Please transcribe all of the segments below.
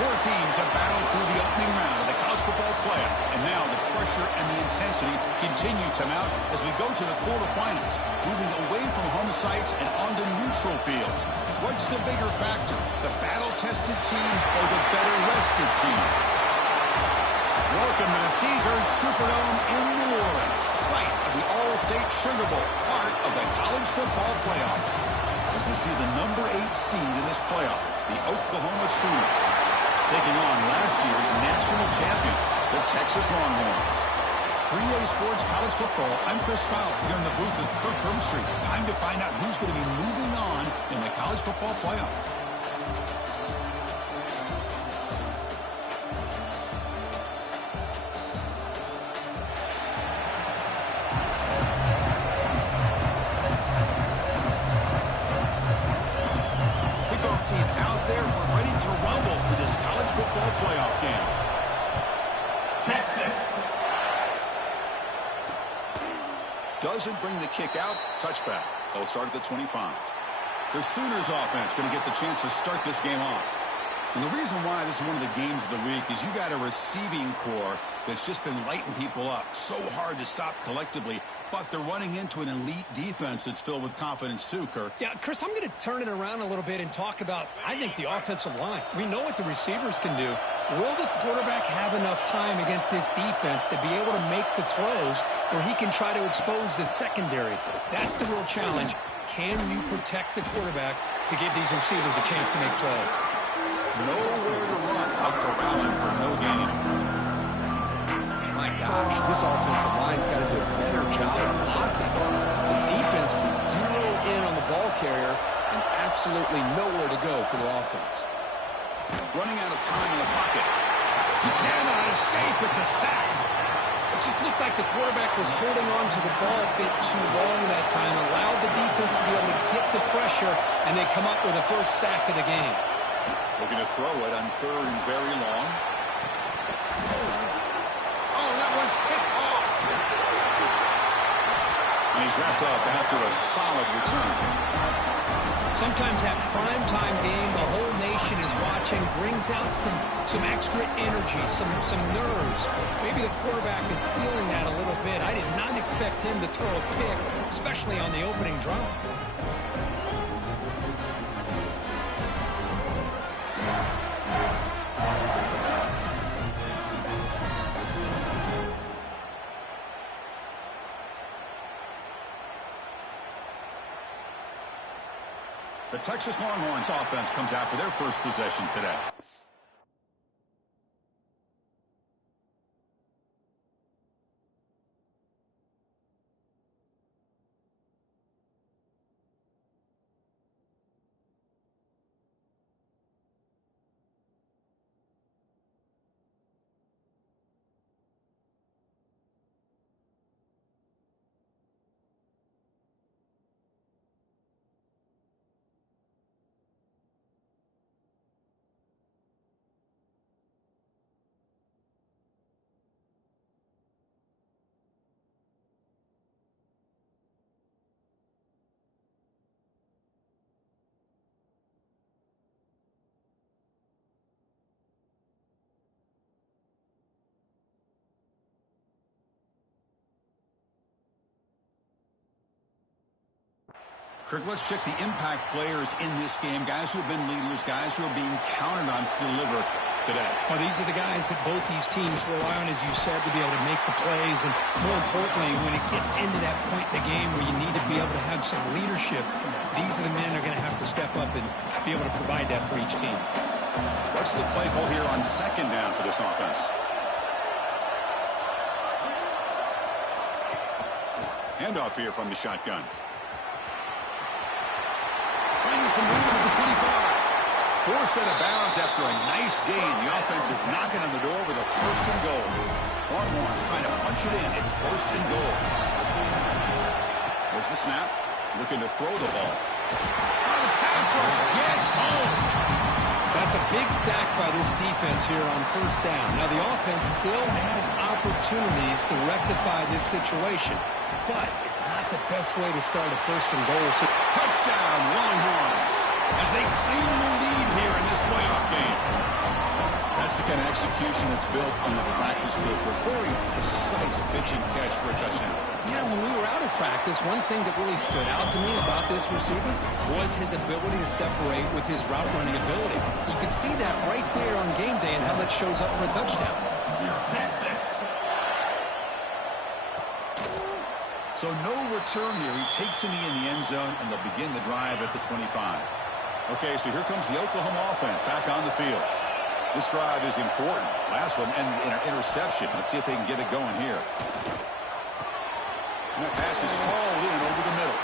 Four teams have battled through the opening round of the college football playoff, and now the pressure and the intensity continue to mount as we go to the quarterfinals, moving away from home sites and onto neutral fields. What's the bigger factor, the battle-tested team or the better-rested team? Welcome to the Caesars Superdome in New Orleans, site of the All-State Sugar Bowl, part of the college football playoff. As we see the number 8 seed in this playoff, the Oklahoma Sooners, taking on last year's national champions, the Texas Longhorns. 3A Sports College Football, I'm Chris Fowler here in the booth with Kirk Herbstreit. Time to find out who's going to be moving on in the college football playoff. Doesn't bring the kick out. Touchback. They'll start at the 25. The Sooners offense going to get the chance to start this game off. And the reason why this is one of the games of the week is you got a receiving core that's just been lighting people up. So hard to stop collectively, but they're running into an elite defense that's filled with confidence too, Kirk. Yeah, Chris, I'm going to turn it around a little bit and talk about, I think, the offensive line. We know what the receivers can do. Will the quarterback have enough time against this defense to be able to make the throws where he can try to expose the secondary? That's the real challenge. Can you protect the quarterback to give these receivers a chance to make plays? Nowhere to run. Out corralling for no gain. My gosh, this offensive line's got to do a better job of blocking. The defense was zero in on the ball carrier and absolutely nowhere to go for the offense. Running out of time in the pocket. You cannot escape. It's a sack. It just looked like the quarterback was holding on to the ball a bit too long that time, allowed the defense to be able to get the pressure, and they come up with the first sack of the game. Looking to throw it on third and very long. Oh, that one's picked off. And he's wrapped up after a solid return. Sometimes that primetime game, the whole nation is watching, brings out some extra energy, some nerves. Maybe the quarterback is feeling that a little bit. I did not expect him to throw a pick, especially on the opening drive. The Texas Longhorns offense comes out for their first possession today. Kirk, let's check the impact players in this game. Guys who have been leaders, guys who are being counted on to deliver today. Well, these are the guys that both these teams rely on, as you said, to be able to make the plays. And more importantly, when it gets into that point in the game where you need to be able to have some leadership, these are the men that are going to have to step up and be able to provide that for each team. What's the play call here on second down for this offense? Handoff here from the shotgun. Finding some movement at the 25. Forced out of bounds after a nice gain. The offense is knocking on the door with a first and goal. Longhorns trying to punch it in. It's first and goal. There's the snap. Looking to throw the ball. Oh, the pass rush gets home. That's a big sack by this defense here on first down. Now, the offense still has opportunities to rectify this situation, but it's not the best way to start a first and goal. So touchdown, Longhorns, as they claim the lead here in this playoff game. That's the kind of execution that's built on the practice field. A very precise pitch and catch for a touchdown. Yeah, when we were out at practice, one thing that really stood out to me about this receiver was his ability to separate with his route running ability. You could see that right there on game day and how that shows up for a touchdown. So no return here. He takes a knee in the end zone, and they'll begin the drive at the 25. Okay, so here comes the Oklahoma offense back on the field. This drive is important. Last one ended in an interception. Let's see if they can get it going here. And that pass is hauled in over the middle.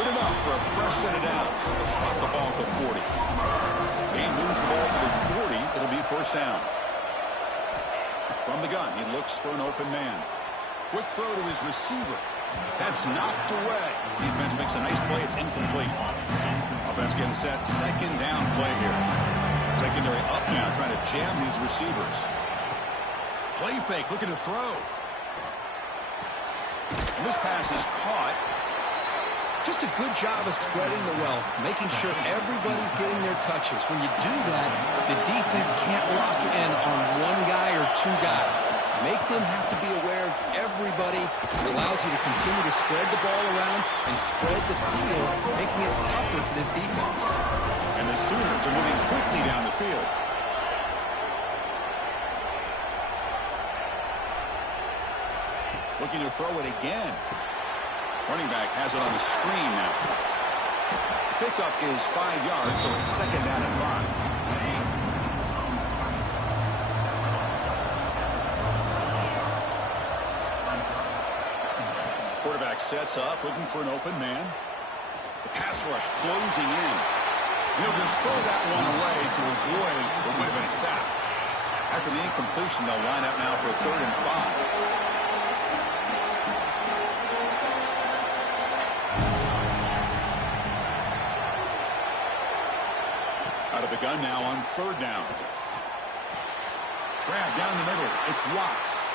Good enough for a fresh set of downs. They spot the ball at the 40. Bain moves the ball to the 40. It'll be first down. From the gun, he looks for an open man. Quick throw to his receiver. That's knocked away. Defense makes a nice play. It's incomplete. Offense getting set. Second down play here. Secondary up now, trying to jam these receivers. Play fake, looking to throw. And this pass is caught. Just a good job of spreading the wealth, making sure everybody's getting their touches. When you do that, the defense can't lock in on one guy or two guys. Make them have to be aware of everybody. It allows you to continue to spread the ball around and spread the field, making it tougher for this defense. And the Sooners are moving quickly down the field. Looking to throw it again. Running back has it on the screen now. Pickup is 5 yards, so it's second down and 5. Quarterback sets up, looking for an open man. The pass rush closing in. He'll just throw that one away to avoid what would have been a sack. After the incompletion, they'll line up now for a 3rd and 5. Out of the gun now on 3rd down. Grab down the middle. It's Watts.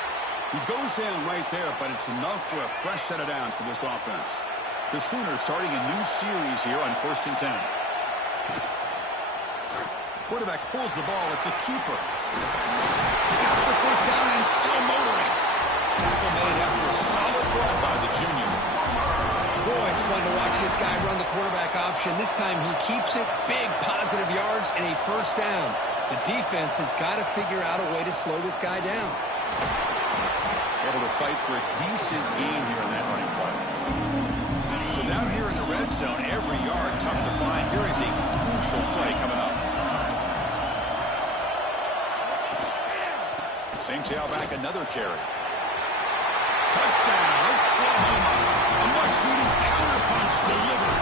He goes down right there, but it's enough for a fresh set of downs for this offense. The Sooners starting a new series here on 1st and 10. Quarterback pulls the ball. It's a keeper. Got the first down and still motoring. Tackle made after a solid run by the junior. Boy, it's fun to watch this guy run the quarterback option. This time he keeps it. Big positive yards and a first down. The defense has got to figure out a way to slow this guy down. Able to fight for a decent gain here in that running play. So down here in the red zone, every yard tough to find. Here is a crucial play coming up. Same tailback, another carry. Touchdown, Oklahoma. A much-needed counterpunch delivered.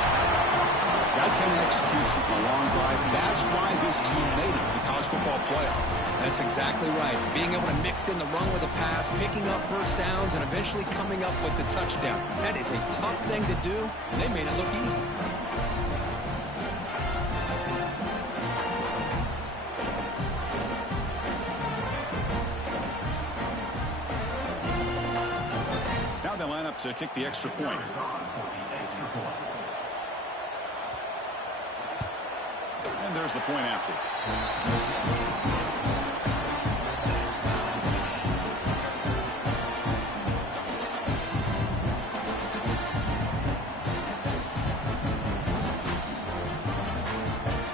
That kind of execution, a long drive. That's why this team made it to the college football playoff. That's exactly right. Being able to mix in the run with a pass, picking up first downs, and eventually coming up with the touchdown. That is a tough thing to do, and they made it look easy. Now they line up to kick the extra point. And there's the point after.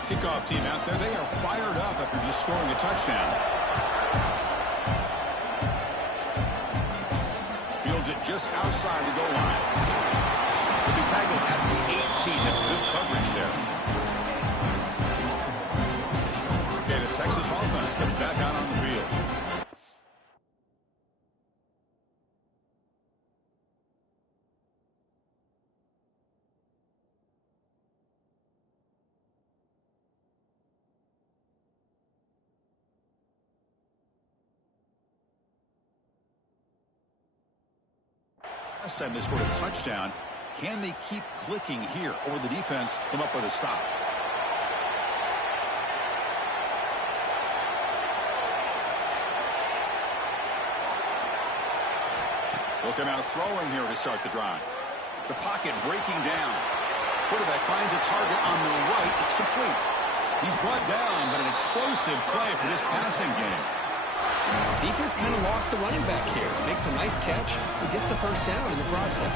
Kickoff team out there. They are fired up after just scoring a touchdown. Fields it just outside the goal line. He'll be tackled at the 18. That's good coverage there. Okay, the Texas offense comes back out on the field. Last time they scored a touchdown. Can they keep clicking here, or will the defense come up with a stop? Looking out throwing here to start the drive. The pocket breaking down. Quarterback finds a target on the right. It's complete. He's brought down, but an explosive play for this passing game. Defense kind of lost the running back here. Makes a nice catch. He gets the first down in the process.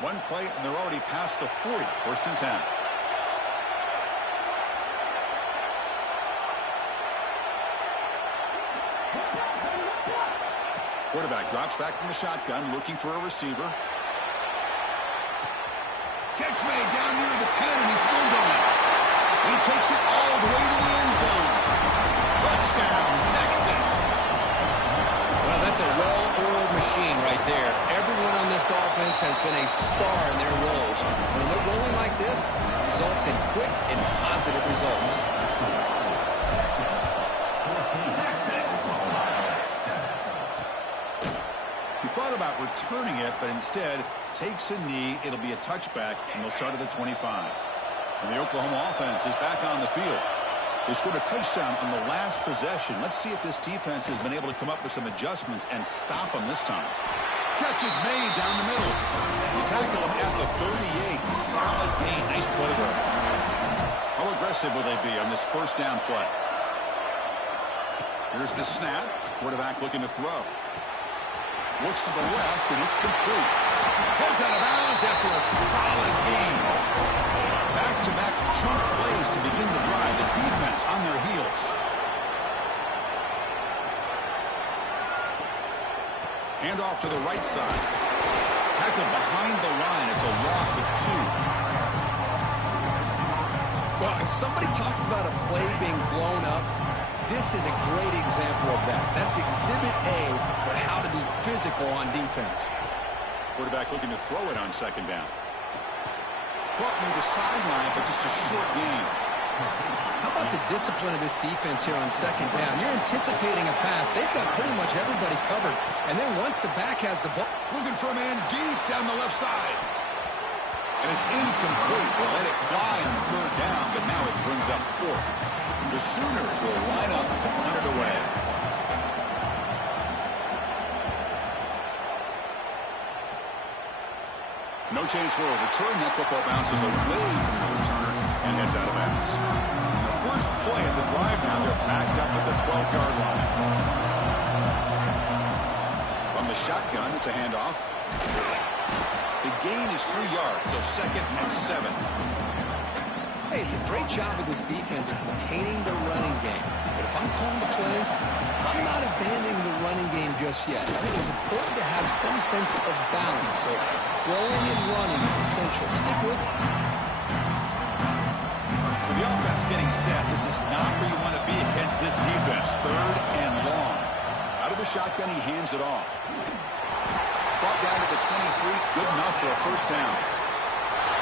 One play, and they're already past the 40. First and 10. Quarterback drops back from the shotgun, looking for a receiver. Catch made down near the 10, and he's still going. He takes it all the way to the end zone. Touchdown, Texas. Well, that's a well-oiled machine right there. Everyone on this offense has been a star in their roles. When they're rolling like this, it results in quick and positive results. He thought about returning it, but instead takes a knee. It'll be a touchback, and they'll start at the 25. And the Oklahoma offense is back on the field. They scored a touchdown on the last possession. Let's see if this defense has been able to come up with some adjustments and stop them this time. Catch is made down the middle. They tackle him at the 38. Solid gain. Nice play there. How aggressive will they be on this first down play? Here's the snap. Quarterback looking to throw. Looks to the left, and it's complete. Goes out of bounds after a solid gain. Back-to-back chunk plays to begin the drive. The defense on their heels. Hand off to the right side. Tackled behind the line. It's a loss of 2. Well, if somebody talks about a play being blown up, this is a great example of that. That's Exhibit A for how to be physical on defense. Quarterback looking to throw it on second down. Caught near the sideline, but just a short gain. How about the discipline of this defense here on second down? You're anticipating a pass. They've got pretty much everybody covered. And then once the back has the ball. Looking for a man deep down the left side. And it's incomplete. They let it fly on third down, but now it brings up fourth. The Sooners will line up to punt it away. No chance for a return. That football bounces away from the returner and heads out of bounds. The first play of the drive now, they're backed up at the 12-yard line. From the shotgun, it's a handoff. The gain is 3 yards, so second and 7. Hey, it's a great job of this defense containing the running game. But if I'm calling the plays, I'm not abandoning the running game just yet. I think it's important to have some sense of balance. So throwing and running is essential. Stick with it. For the offense getting set, this is not where you want to be against this defense. Third and long. Out of the shotgun, he hands it off. Brought down to the 23. Good enough for a first down.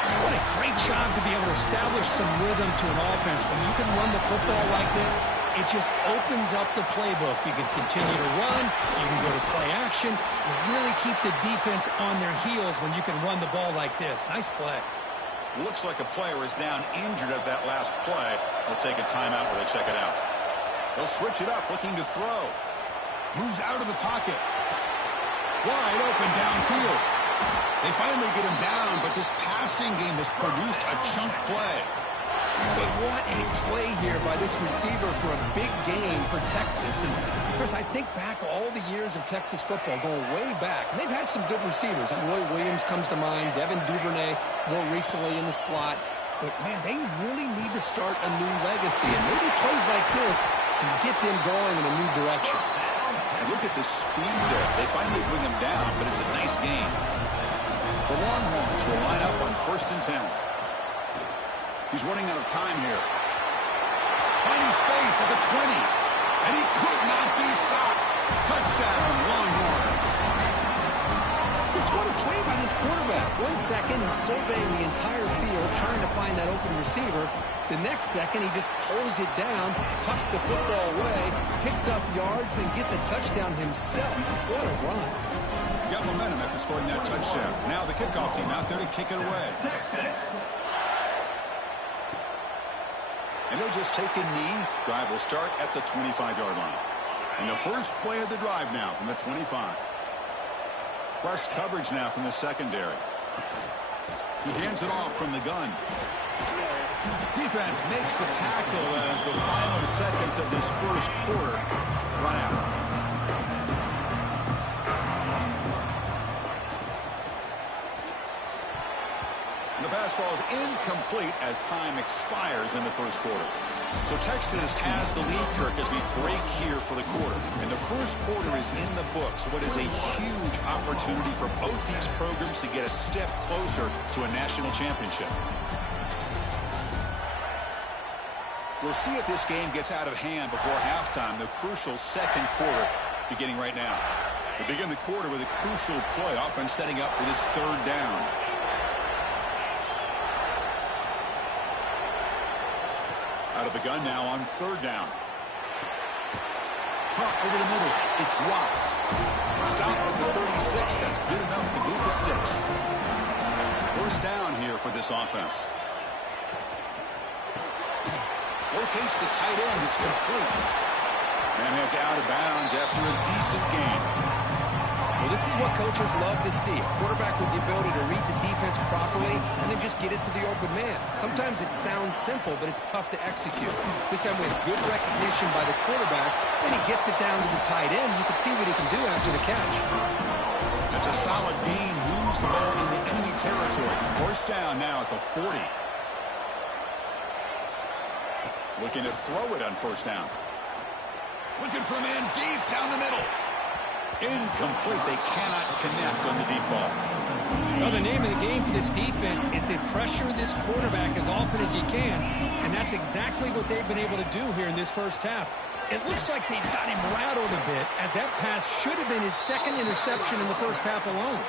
What a great job to be able to establish some rhythm to an offense. When you can run the football like this, it just opens up the playbook. You can continue to run. You can go to play action. You really keep the defense on their heels when you can run the ball like this. Nice play. Looks like a player is down injured at that last play. They'll take a timeout while they check it out. They'll switch it up, looking to throw. Moves out of the pocket. Wide open downfield. They finally get him down, but this passing game has produced a chunk play. But what a play here by this receiver for a big game for Texas. And Chris, I think back all the years of Texas football, going way back, and they've had some good receivers. Roy Williams comes to mind, Devin Duvernay more recently in the slot. But, man, they really need to start a new legacy. And maybe plays like this can get them going in a new direction. And look at the speed there. They finally bring him down, but it's a nice gain. The Longhorns will line up on 1st and 10. He's running out of time here. Finding space at the 20. And he could not be stopped. Touchdown, Longhorns. Just what a play by this quarterback. 1 second, he's surveying the entire field, trying to find that open receiver. The next second, he just pulls it down, tucks the football away, picks up yards, and gets a touchdown himself. What a run. Got momentum after scoring that touchdown. Now the kickoff team out there to kick it away. And he'll just take a knee. Drive will start at the 25-yard line. And the first play of the drive now from the 25. Press coverage now from the secondary. He hands it off from the gun. Defense makes the tackle as the final seconds of this first quarter run out. The pass falls incomplete as time expires in the first quarter. So Texas has the lead, Kirk, as we break here for the quarter. And the first quarter is in the books. What is a huge opportunity for both these programs to get a step closer to a national championship. We'll see if this game gets out of hand before halftime. The crucial second quarter beginning right now. We begin the quarter with a crucial play. Offense setting up for this third down. Out of the gun now on third down. Caught over the middle. It's Watts. Stop at the 36. That's good enough to move the sticks. First down here for this offense. Locates the tight end. It's complete. And heads out of bounds after a decent gain. Well, this is what coaches love to see. A quarterback with the ability to read the defense properly and then just get it to the open man. Sometimes it sounds simple, but it's tough to execute. This time with good recognition by the quarterback, and he gets it down to the tight end. You can see what he can do after the catch. That's a solid gain. Moves the ball in the enemy territory. First down now at the 40. Looking to throw it on first down. Looking for a man deep down the middle. Incomplete. They cannot connect on the deep ball. Well, the name of the game for this defense is to pressure this quarterback as often as you can, and that's exactly what they've been able to do here in this first half. It looks like they've got him rattled a bit, as that pass should have been his second interception in the first half alone.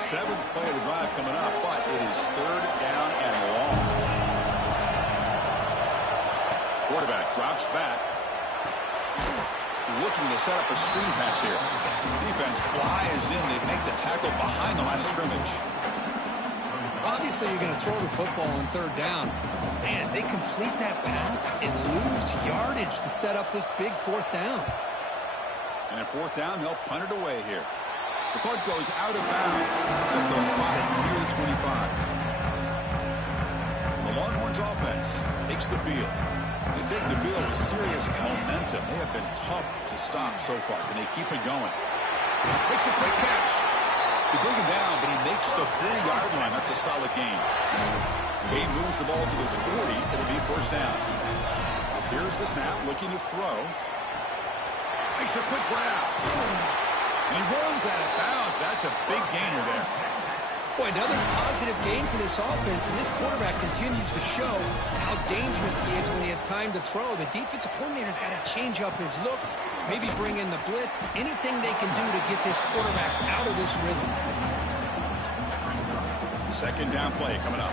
Seventh play of the drive coming up, but it is third down and long. Quarterback drops back. Looking to set up a screen pass here. Defense flies in. They make the tackle behind the line of scrimmage. Obviously, you're going to throw the football on third down. Man, they complete that pass and lose yardage to set up this big fourth down. And at fourth down, they'll punt it away here. The punt goes out of bounds. Looks like they'll spot it near the 25. The Longhorns offense takes the field. They take the field with serious momentum. They have been tough to stop so far. Can they keep it going? Makes a quick catch. They bring him down, but he makes the 40-yard line. That's a solid gain. He moves the ball to the 40. It'll be first down. Here's the snap, looking to throw. Makes a quick grab. And he runs out of bounds. That's a big gainer there. Boy, another positive game for this offense, and this quarterback continues to show how dangerous he is when he has time to throw. The defensive coordinator's got to change up his looks, maybe bring in the blitz, anything they can do to get this quarterback out of this rhythm. Second down play coming up.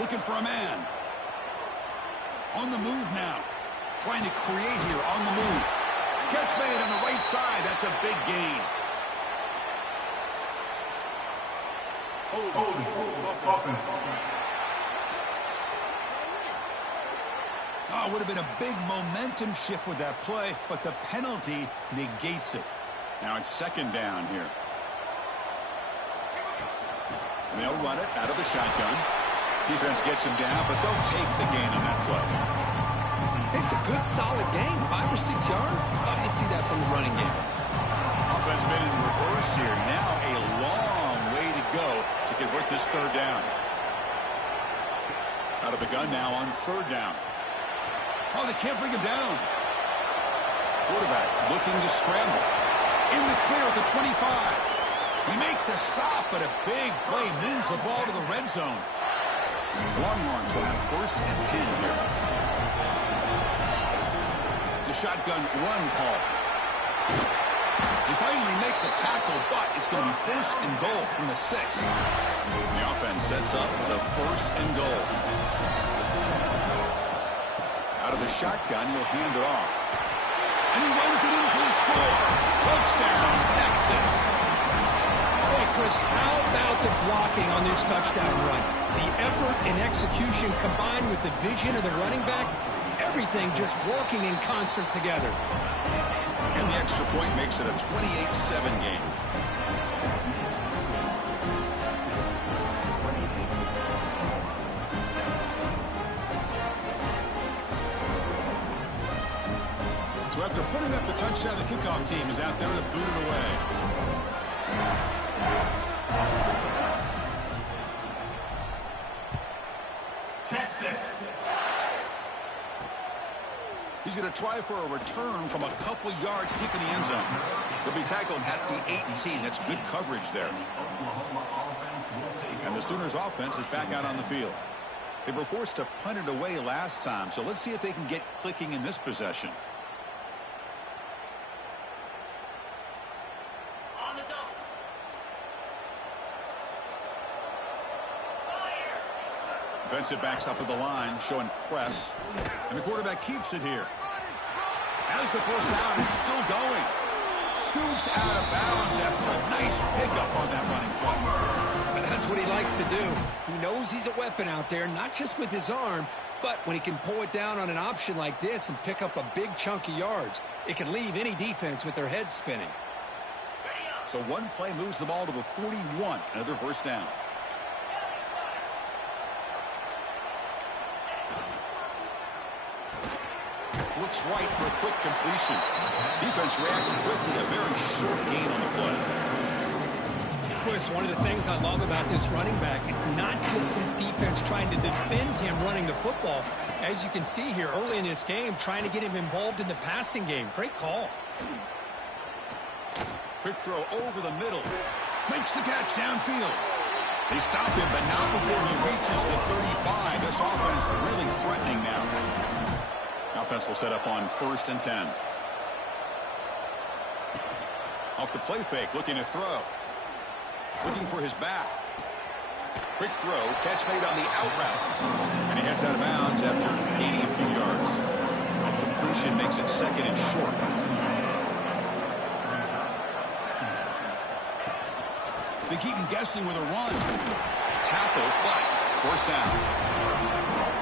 Looking for a man. On the move now. Trying to create here on the move. Catch made on the right side. That's a big gain. Oh, it would have been a big momentum shift with that play, but the penalty negates it. Now it's second down here. And they'll run it out of the shotgun. Defense gets him down, but they'll take the gain on that play. It's a good, solid game. 5 or 6 yards. Love to see that from the running game. Offense been in reverse here. Now a long way to go to convert this third down. Out of the gun now on third down. Oh, they can't bring him down. Quarterback looking to scramble. In the clear at the 25. We make the stop, but a big play moves the ball to the red zone. Longhorns will have first and 10 here. It's a shotgun run call. They finally make the tackle, but it's going to be first and goal from the 6. The offense sets up the first and goal. Out of the shotgun, he'll hand it off. And he runs it in for the score. Touchdown, Texas. Boy, Chris, how about the blocking on this touchdown run? The effort and execution combined with the vision of the running back, everything just working in concert together. And the extra point makes it a 28-7 game. So after putting up the touchdown, the kickoff team is out there to boot it away. Texas. He's going to try for a return from a couple yards deep in the end zone. He'll be tackled at the 18. That's good coverage there. And the Sooners offense is back out on the field. They were forced to punt it away last time, so let's see if they can get clicking in this possession. On the double. Defensive backs up at the line, showing press. And the quarterback keeps it here. As the first down is still going. Scoots out of bounds after a nice pickup on that running play. And that's what he likes to do. He knows he's a weapon out there, not just with his arm, but when he can pull it down on an option like this and pick up a big chunk of yards, it can leave any defense with their head spinning. So one play moves the ball to the 41. Another first down. Looks right for a quick completion. Defense reacts quickly. A very short gain on the play. Well, it's one of the things I love about this running back. It's not just this defense trying to defend him running the football. As you can see here early in this game, trying to get him involved in the passing game. Great call. Quick throw over the middle. Makes the catch downfield. They stop him, but not before he reaches the 35. This offense really threatening now. Offense will set up on 1st and 10. Off the play fake, looking to throw. Looking for his back. Quick throw, catch made on the out route. And he heads out of bounds after gaining a few yards. A completion makes it 2nd and short. They keep him guessing with a run. Tackle, but 1st down.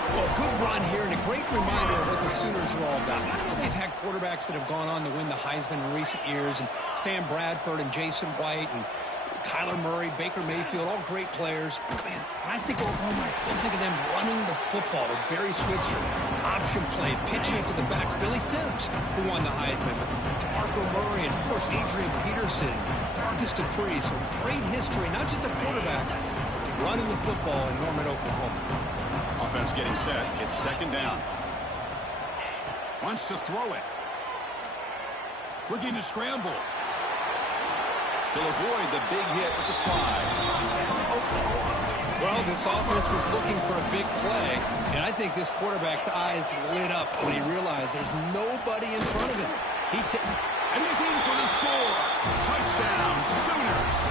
Well, good run here and a great reminder of what the Sooners are all about. I know they've had quarterbacks that have gone on to win the Heisman in recent years, and Sam Bradford and Jason White and Kyler Murray, Baker Mayfield, all great players. Man, I think Oklahoma, I still think of them running the football with Barry Switzer, option play, pitching it to the backs. Billy Sims, who won the Heisman, DeMarco Murray, and of course Adrian Peterson, Marcus Dupree. So great history, not just the quarterbacks, running the football in Norman, Oklahoma. Offense getting set. It's 2nd down. Wants to throw it. Looking to scramble. He'll avoid the big hit with the slide. Well, this offense was looking for a big play, and I think this quarterback's eyes lit up when he realized there's nobody in front of him. And he's in for the score. Touchdown, Sooners.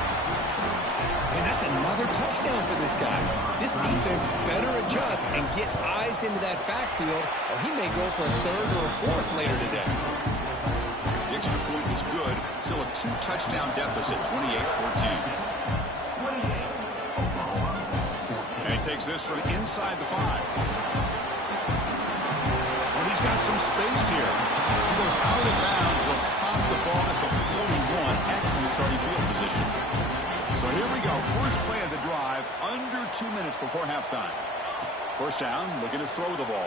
And that's another touchdown for this guy. This defense better adjust and get eyes into that backfield, or he may go for a 3rd or a 4th later today. The extra point is good. Still a 2-touchdown deficit, 28-14. And he takes this from inside the 5. Well, he's got some space here. He goes out of bounds. They'll spot the ball at the 41. Excellent starting field position. So here we go. First play of the drive, under 2 minutes before halftime. First down, looking to throw the ball.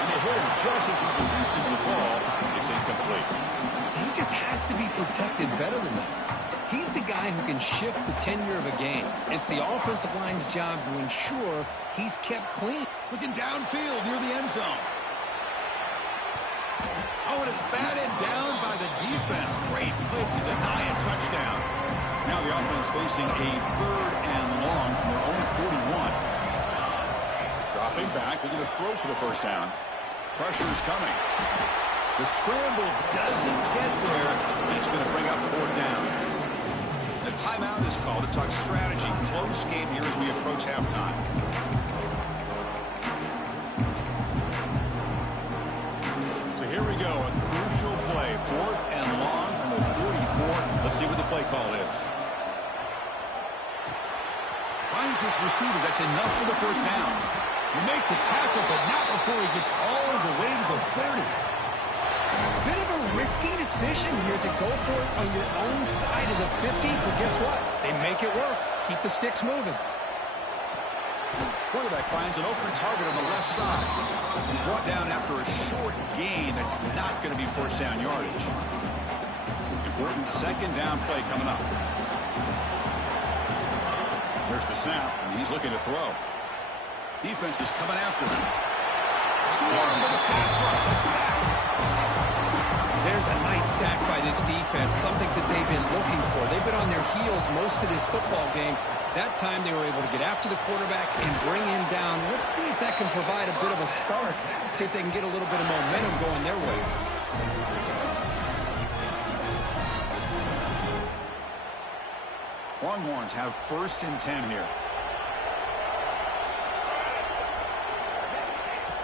And they hit him just as he releases the ball. It's incomplete. He just has to be protected better than that. He's the guy who can shift the tenure of a game. It's the offensive line's job to ensure he's kept clean. Looking downfield near the end zone. Oh, and it's batted down by the defense. Great play to deny a touchdown. Now the offense facing a 3rd and long from their own 41. Dropping back, looking to throw for the first down. Pressure is coming. The scramble doesn't get there, and it's going to bring up 4th down. The timeout is called to talk strategy. Close game here as we approach halftime. So here we go, a crucial play. 4th and long from the 44. Let's see what the play call is. Finds his receiver. That's enough for the first down. You make the tackle, but not before he gets all the way to the 30. Bit of a risky decision here to go for it on your own side of the 50, but guess what? They make it work. Keep the sticks moving. Quarterback finds an open target on the left side. He's brought down after a short gain that's not going to be first down yardage. Important second down play coming up. There's the snap, and he's looking to throw. Defense is coming after him. Swarm with a pass rush, a sack. There's a nice sack by this defense, something that they've been looking for. They've been on their heels most of this football game. That time they were able to get after the quarterback and bring him down. Let's see if that can provide a bit of a spark. See if they can get a little bit of momentum going their way. Longhorns have 1st and 10 here.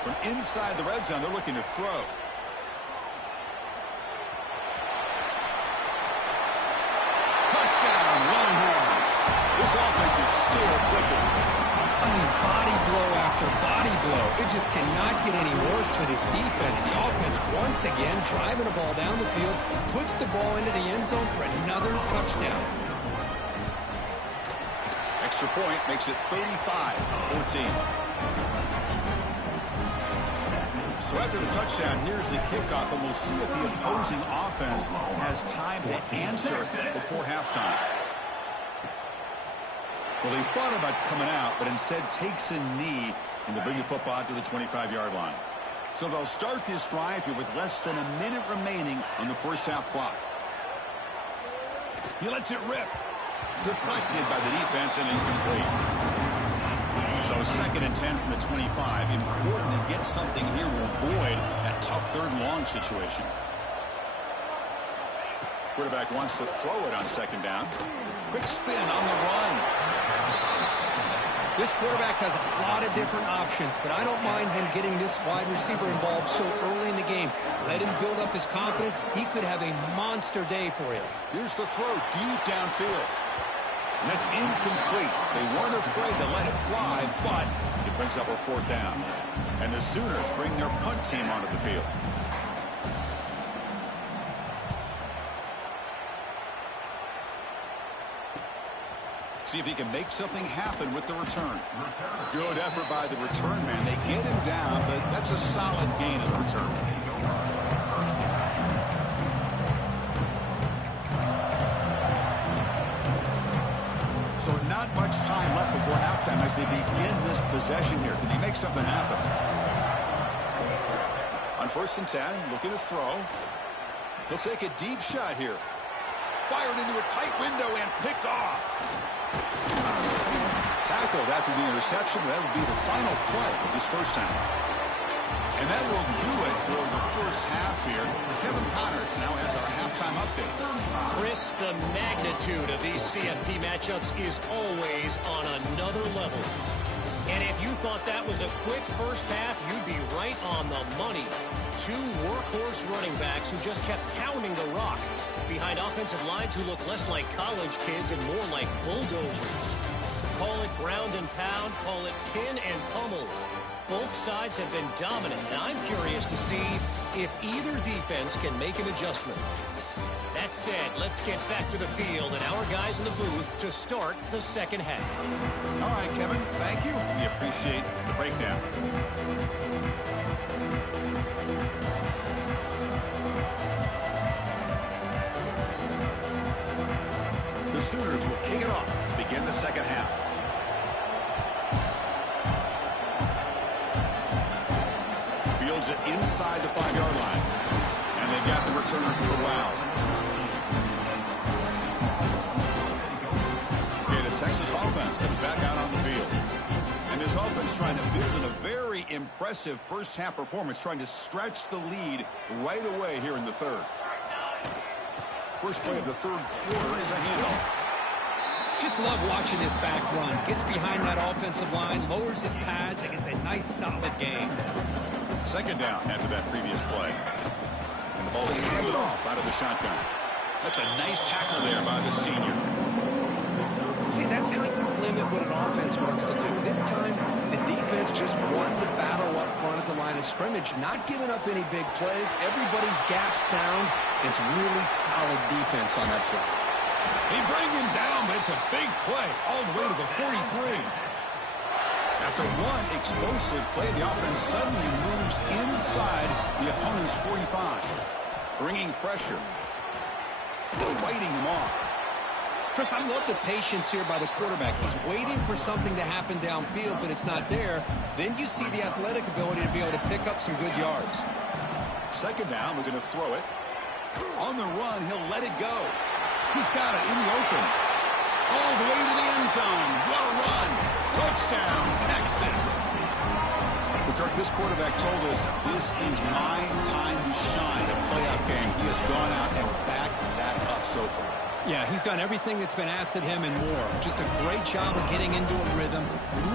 From inside the red zone, they're looking to throw. Touchdown, Longhorns. This offense is still clicking. I mean, body blow after body blow. It just cannot get any worse for this defense. The offense, once again, driving the ball down the field, puts the ball into the end zone for another touchdown. Extra point makes it 35-14. So after the touchdown, here's the kickoff, and we'll see if the opposing offense has time to answer before halftime. Well, he thought about coming out, but instead takes a knee and to bring the football out to the 25-yard line. So they'll start this drive here with less than a minute remaining on the first half clock. He lets it rip. Deflected by the defense and incomplete. So 2nd and 10 from the 25. Important to get something here to avoid that tough 3rd and long situation. Quarterback wants to throw it on 2nd down. Quick spin on the run. This quarterback has a lot of different options, but I don't mind him getting this wide receiver involved so early in the game. Let him build up his confidence. He could have a monster day for him. Here's the throw deep downfield. And that's incomplete. They weren't afraid to let it fly, but it brings up a 4th down. And the Sooners bring their punt team onto the field. See if he can make something happen with the return. Good effort by the return man. They get him down, but that's a solid gain in the return. So not much time left before halftime as they begin this possession here. Can they make something happen? On 1st and 10, looking to throw. He'll take a deep shot here. Fired into a tight window and picked off. Tackled after the interception. That will be the final play of this first half. And that will do it for the first half here. Kevin Connors now has our halftime update. Chris, the magnitude of these CFP matchups is always on another level. And if you thought that was a quick first half, you'd be right on the money. 2 workhorse running backs who just kept pounding the rock behind offensive lines who look less like college kids and more like bulldozers. Call it ground and pound, call it pin and pummel. Both sides have been dominant, and I'm curious to see if either defense can make an adjustment. That said, let's get back to the field and our guys in the booth to start the second half. All right, Kevin, thank you. We appreciate the breakdown. The Sooners will kick it off to begin the second half. Fields it inside the 5-yard line. And they've got the returner corralled. Okay, the Texas offense comes back out on the field. And this offense trying to build in a very impressive first half performance, trying to stretch the lead right away here in the 3rd. First play of the 3rd quarter is a handoff. Just love watching this back run. Gets behind that offensive line, lowers his pads, and gets a nice solid gain. 2nd down after that previous play. And the ball is handed off out of the shotgun. That's a nice tackle there by the senior. See, that's how you limit what an offense wants to do. This time, the defense just won the battle up front at the line of scrimmage, not giving up any big plays. Everybody's gap sound. It's really solid defense on that play. They bring him down, but it's a big play all the way to the 43. After one explosive play, the offense suddenly moves inside the opponent's his 45. Bringing pressure. Fighting him off. Chris, I love the patience here by the quarterback. He's waiting for something to happen downfield, but it's not there. Then you see the athletic ability to be able to pick up some good yards. Second down, we're going to throw it. On the run, he'll let it go. He's got it in the open. All the way to the end zone. What a run. Touchdown, Texas. Well, Kirk, this quarterback told us this is my time to shine, a playoff game. He has gone out and backed that up so far. Yeah, he's done everything that's been asked of him and more. Just a great job of getting into a rhythm.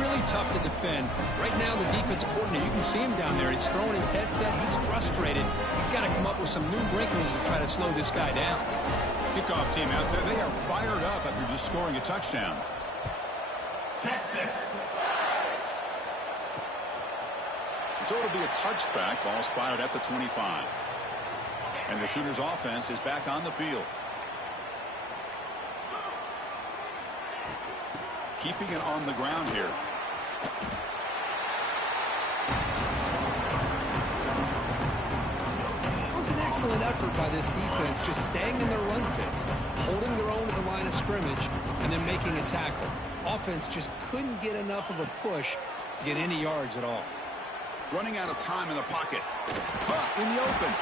Really tough to defend. Right now, the defensive coordinator, you can see him down there. He's throwing his headset. He's frustrated. He's got to come up with some new wrinkles to try to slow this guy down. Kickoff team out there. They are fired up after just scoring a touchdown. Texas. So it'll be a touchback. Ball spotted at the 25. And the Sooners offense is back on the field. Keeping it on the ground here. It was an excellent effort by this defense, just staying in their run fits, holding their own at the line of scrimmage, and then making a tackle. Offense just couldn't get enough of a push to get any yards at all. Running out of time in the pocket. In the open.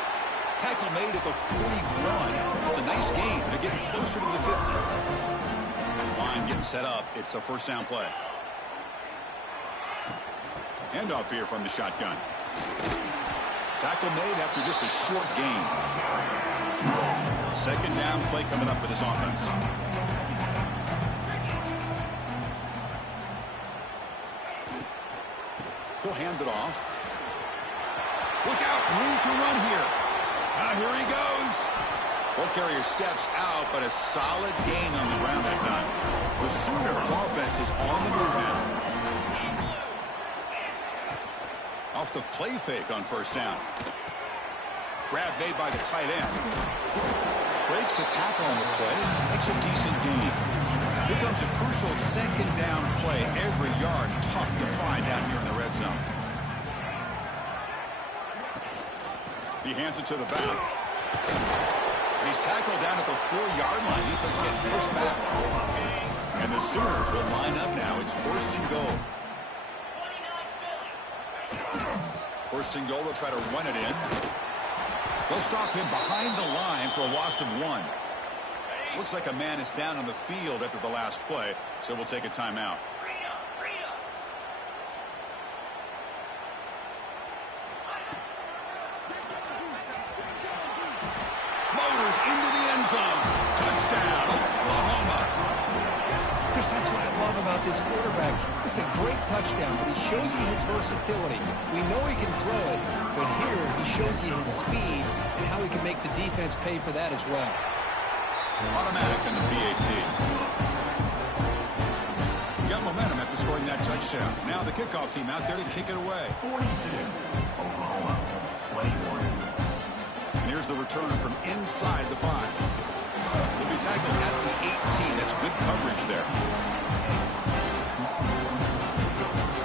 Tackle made at the 41. It's a nice gain. They're getting closer to the 50. This line getting set up. It's a first down play. Handoff here from the shotgun. Tackle made after just a short gain. Second down play coming up for this offense. He'll hand it off. Look out, room to run here. Here he goes. Ball carrier steps out, but a solid gain on the ground that time. The Sooners offense is on the move now. Off the play fake on first down. Grab made by the tight end. Breaks a tackle on the play. Makes a decent gain. Here comes a crucial second down play. Every yard tough to find down here in the red zone. He hands it to the back. He's tackled down at the 4-yard line. Defense getting pushed back. And the Sooners will line up now. It's first and goal. First and goal. They'll try to run it in. They'll stop him behind the line for a loss of 1. Looks like a man is down on the field after the last play, so we'll take a timeout. Motors into the end zone. Touchdown, Oklahoma. Chris, that's what I love about this quarterback. It's a great touchdown, but he shows you his versatility. We know he can throw it, but here he shows you his speed and how he can make the defense pay for that as well. Automatic on the PAT. Got momentum after scoring that touchdown. Now the kickoff team out there to kick it away. 42. Oklahoma. 21. And here's the return from inside the 5. He'll be tackled at the 18. That's good coverage there.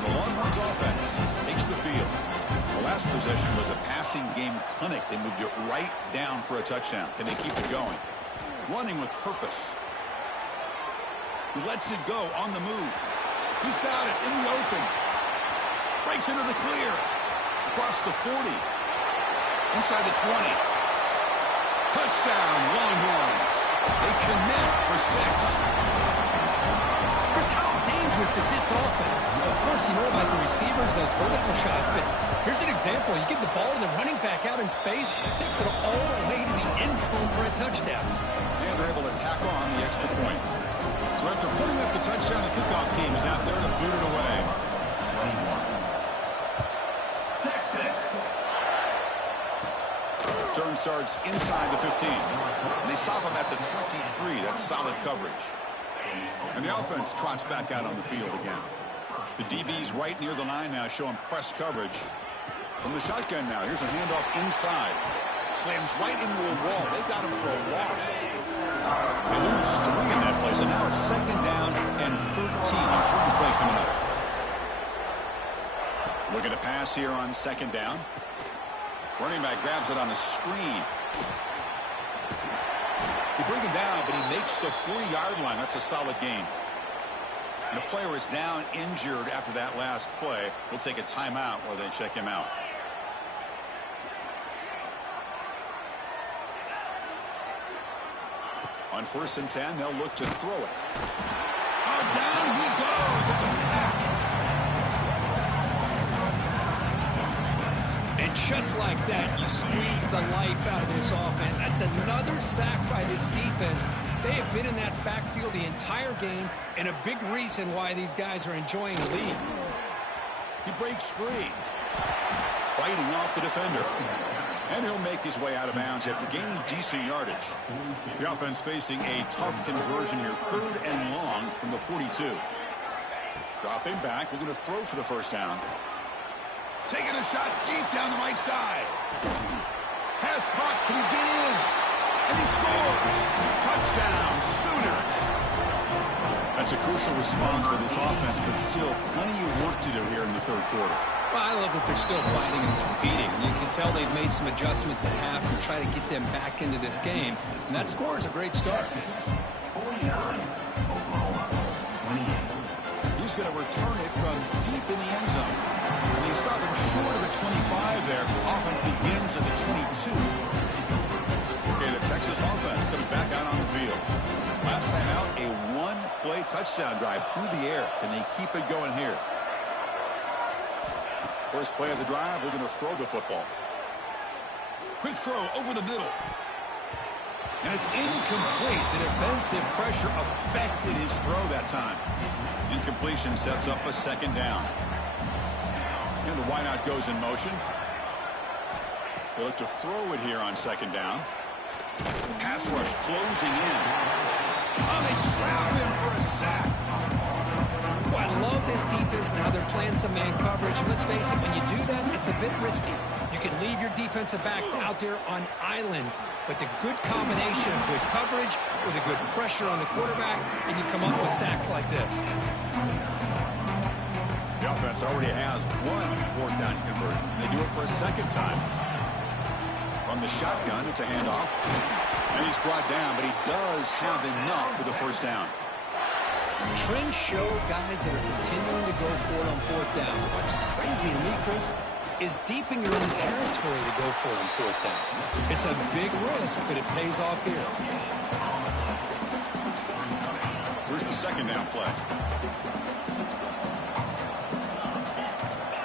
The Longhorns offense takes the field. The last possession was a passing game clinic. They moved it right down for a touchdown. Can they keep it going? Running with purpose. He lets it go on the move. He's got it in the open. Breaks into the clear. Across the 40. Inside the 20. Touchdown, Longhorns. They connect for 6. Chris, how dangerous is this offense? Of course, you know about the receivers, those vertical shots, but here's an example. You give the ball to the running back out in space, takes it all the way to the end zone for a touchdown. And they're able to tack on the extra point. So after putting up the touchdown, the kickoff team is out there to boot it away. 21. Texas. Turn starts inside the 15. And they stop him at the 23. That's solid coverage. And the offense trots back out on the field again. The DB's right near the line now, showing press coverage. From the shotgun now, here's a handoff inside. Slams right into a wall. They got him for a loss. They lose 3 in that play, so now it's second down and 13. Important play coming up. Look at a pass here on second down. Running back grabs it on a screen. They bring him down, but he makes the 40-yard line. That's a solid gain. And the player is down injured after that last play. We'll take a timeout while they check him out. On 1st and 10, they'll look to throw it. Oh, down he goes. It's a sack. And just like that, you squeeze the life out of this offense. That's another sack by this defense. They have been in that backfield the entire game, and a big reason why these guys are enjoying the lead. He breaks free. Fighting off the defender. And he'll make his way out of bounds after gaining decent yardage. The offense facing a tough conversion here. 3rd and long from the 42. Dropping back, looking to throw for the first down. Taking a shot deep down the right side. Pass caught. Can he get in? And he scores. Touchdown, Sooners. That's a crucial response by this offense, but still plenty of work to do here in the 3rd quarter. Well, I love that they're still fighting and competing. You can tell they've made some adjustments at half and try to get them back into this game. And that score is a great start. 49, Oklahoma, 28. He's going to return it from deep in the end zone. And they stop him short of the 25 there. Offense begins at the 22. Okay, the Texas offense comes back out on the field. Last time out, a one-play touchdown drive through the air. Can they keep it going here? First play of the drive, they're going to throw the football. Quick throw over the middle. And it's incomplete. The defensive pressure affected his throw that time. Incompletion sets up a 2nd down. And the wideout goes in motion. They look to throw it here on 2nd down. Pass rush closing in. Oh, they trap him for a sack. Well, I love this defense and how they're playing some man coverage. And let's face it, when you do that, it's a bit risky. You can leave your defensive backs out there on islands, but the good combination of good coverage with a good pressure on the quarterback, and you come up with sacks like this. The offense already has one 4th down conversion. They do it for a 2nd time. From the shotgun, it's a handoff. And he's brought down, but he does have enough for the 1st down. Trends show guys that are continuing to go for it on 4th down. What's crazy to me, Chris, is deep in your own territory to go for it on 4th down. It's a big risk, but it pays off here. Here's the 2nd down play.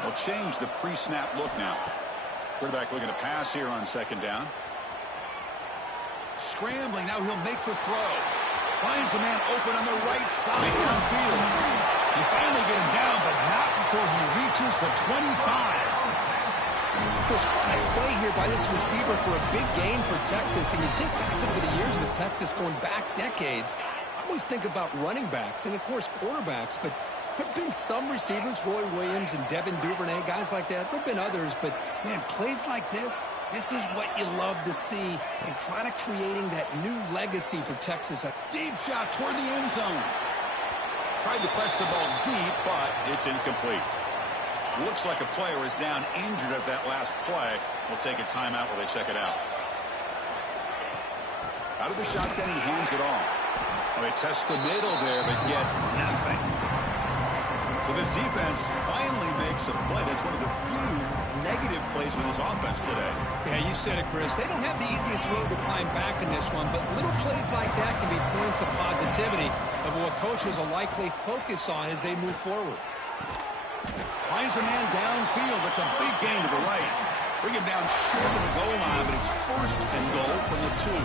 They'll change the pre-snap look now. Quarterback looking to pass here on 2nd down. Scrambling, now he'll make the throw. Finds a man open on the right side downfield. You finally get him down, but not before he reaches the 25. Chris, what a play here by this receiver for a big gain for Texas. And you think back over the years with Texas going back decades, I always think about running backs and, of course, quarterbacks. But there have been some receivers, Roy Williams and Devin Duvernay, guys like that. There have been others. But, man, plays like this is what you love to see and kind of creating that new legacy for Texas. Deep shot toward the end zone. Tried to press the ball deep, but it's incomplete. Looks like a player is down injured at that last play. We'll take a timeout while they check it out. Out of the shotgun, he hands it off. Well, they test the middle there, but get nothing. So this defense finally makes a play. That's one of the few negative plays for this offense today. Yeah, you said it, Chris. They don't have the easiest road to climb back in this one, but little plays like that can be points of positivity of what coaches will likely focus on as they move forward. Finds a man downfield. That's a big gain to the right. Bring him down short of the goal line, but it's 1st and goal from the 2.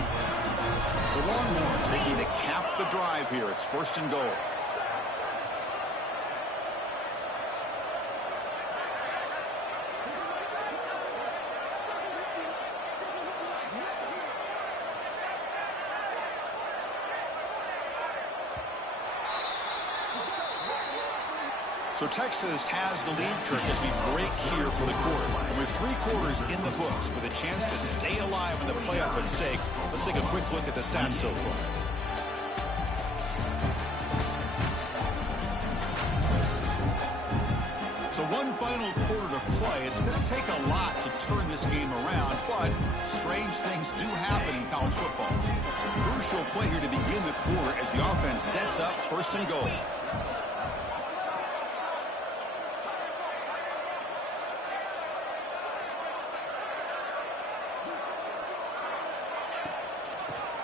The Longhorns looking to cap the drive here. It's 1st and goal. So Texas has the lead, Kirk, as we break here for the quarter. And with 3 quarters in the books, with a chance to stay alive in the playoff at stake, let's take a quick look at the stats so far. So one final quarter to of play. It's going to take a lot to turn this game around, but strange things do happen in college football. Crucial play here to begin the quarter as the offense sets up first and goal.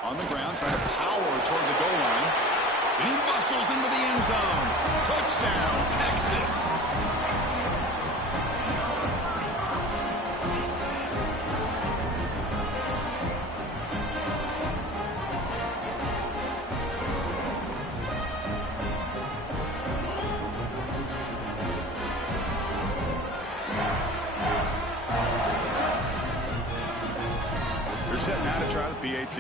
On the ground, trying to power toward the goal line. And he muscles into the end zone. Touchdown, Texas. They're setting out to try the PAT.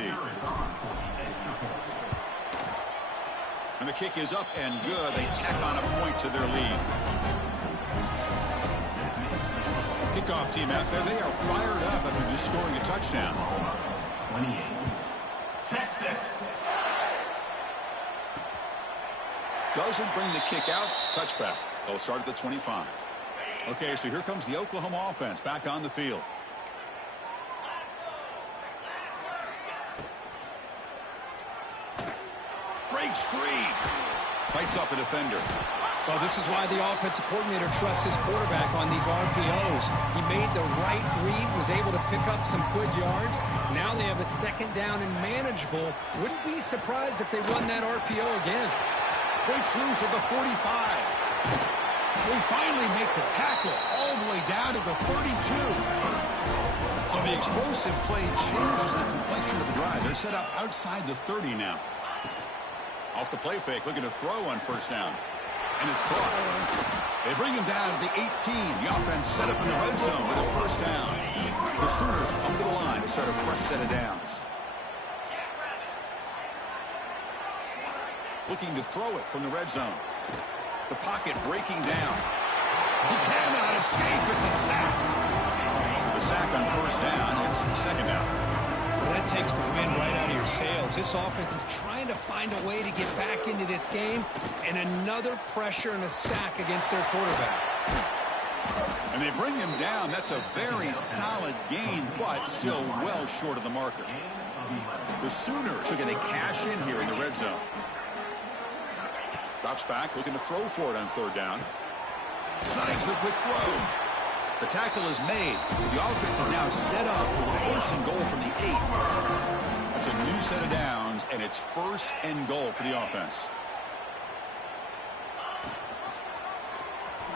And the kick is up and good. They tack on a point to their lead. Kickoff team out there. They are fired up after just scoring a touchdown. 28. Texas. Doesn't bring the kick out. Touchback. They'll start at the 25. Okay, so here comes the Oklahoma offense back on the field. Breaks free. Fights off a defender. Well, this is why the offensive coordinator trusts his quarterback on these RPOs. He made the right read, was able to pick up some good yards. Now they have a second down and manageable. Wouldn't be surprised if they run that RPO again. Breaks loose at the 45. They finally make the tackle all the way down to the 32. So the explosive play changes the complexion of the drive. They're set up outside the 30 now. Off the play fake, looking to throw on first down. And it's caught. They bring him down to the 18. The offense set up in the red zone with a first down. The Sooners come to the line to start a fresh set of downs. Looking to throw it from the red zone. The pocket breaking down. He cannot escape. It's a sack. The sack on first down. It's second down. Well, that takes the wind right out of your sails. This offense is trying to find a way to get back into this game, and another pressure and a sack against their quarterback. And they bring him down. That's a very solid gain, but still well short of the marker. The Sooners are going to cash in here in the red zone. Drops back, looking to throw for it on third down. Snides the quick throw. The tackle is made. The offense is now set up with a first and goal from the 8. That's a new set of downs, and it's first and goal for the offense.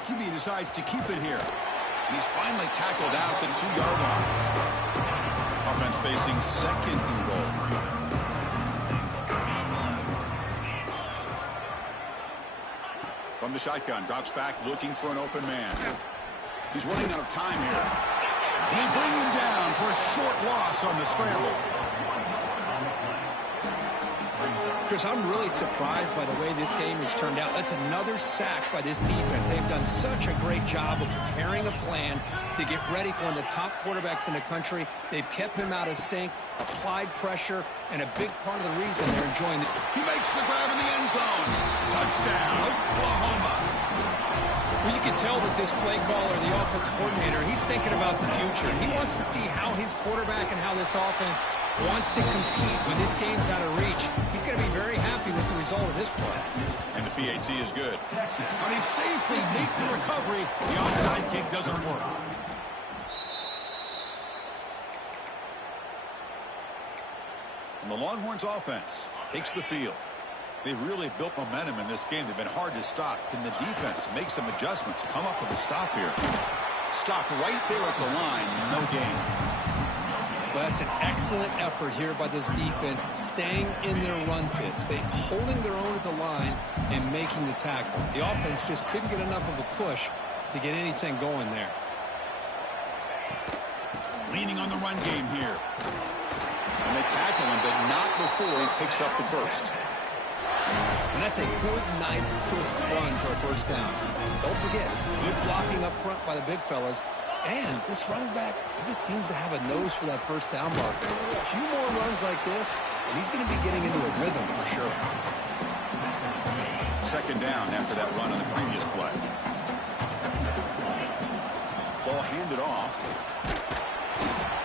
QB decides to keep it here. And he's finally tackled out at the 2-yard line. Offense facing second and goal. From the shotgun, drops back, looking for an open man. He's running out of time here. And they bring him down for a short loss on the scramble. Chris, I'm really surprised by the way this game has turned out. That's another sack by this defense. They've done such a great job of preparing a plan to get ready for one of the top quarterbacks in the country. They've kept him out of sync, applied pressure, and a big part of the reason they're enjoying it. He makes the grab in the end zone. Touchdown, Oklahoma. Well, you can tell that this play caller, the offensive coordinator, he's thinking about the future. He wants to see how his quarterback and how this offense wants to compete when this game's out of reach. He's going to be very happy with the result of this play. And the PAT is good. And he safely makes the recovery. The onside kick doesn't work. And the Longhorns offense takes the field. They've really built momentum in this game. They've been hard to stop. Can the defense make some adjustments? Come up with a stop here. Stop right there at the line. No gain. Well, that's an excellent effort here by this defense, staying in their run fits. They holding their own at the line and making the tackle. The offense just couldn't get enough of a push to get anything going there. Leaning on the run game here. And they tackle him, but not before he picks up the first. And that's a good, nice, crisp run for a first down. Don't forget, good blocking up front by the big fellas. And this running back, he just seems to have a nose for that first down marker. A few more runs like this, and he's going to be getting into a rhythm for sure. Second down after that run on the previous play. Ball handed off.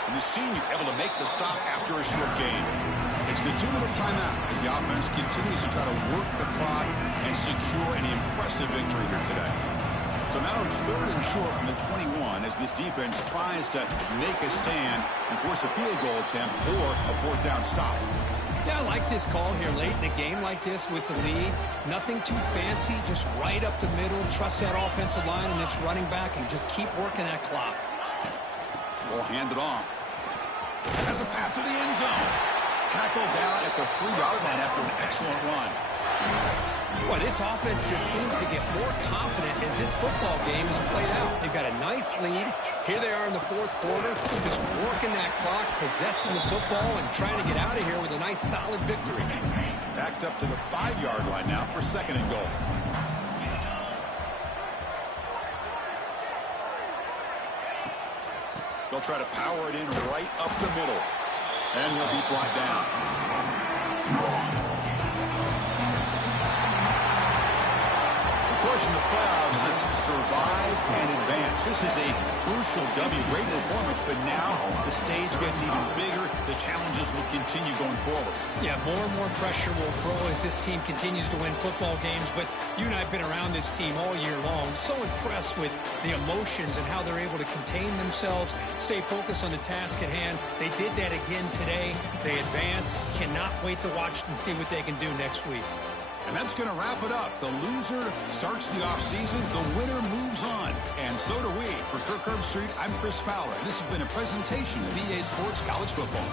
And the senior able to make the stop after a short gain. It's the 2-minute timeout as the offense continues to try to work the clock and secure an impressive victory here today. So now it's 3rd and short from the 21 as this defense tries to make a stand and force a field goal attempt or a 4th down stop. Yeah, I like this call here late in the game like this with the lead. Nothing too fancy, just right up the middle. Trust that offensive line and this running back and just keep working that clock. Ball handed off. Has a path to the end zone. Tackled down at the 3-yard line after an excellent run. Boy, this offense just seems to get more confident as this football game is played out. They've got a nice lead. Here they are in the 4th quarter, just working that clock, possessing the football, and trying to get out of here with a nice, solid victory. Backed up to the 5-yard line now for 2nd and goal. They'll try to power it in right up the middle. And he'll be brought down. Of course, in the playoffs, it's survive and advance. This is a crucial W. Great performance, but now the stage gets even bigger. The challenges will continue going forward. Yeah, more and more pressure will grow as this team continues to win football games. But you and I have been around this team all year long. So impressed with the emotions and how they're able to contain themselves, stay focused on the task at hand. They did that again today. They advance. Cannot wait to watch and see what they can do next week. And that's going to wrap it up. The loser starts the offseason. The winner moves on. And so do we. For Kirk Herbstreit, I'm Chris Fowler. This has been a presentation of EA Sports College Football.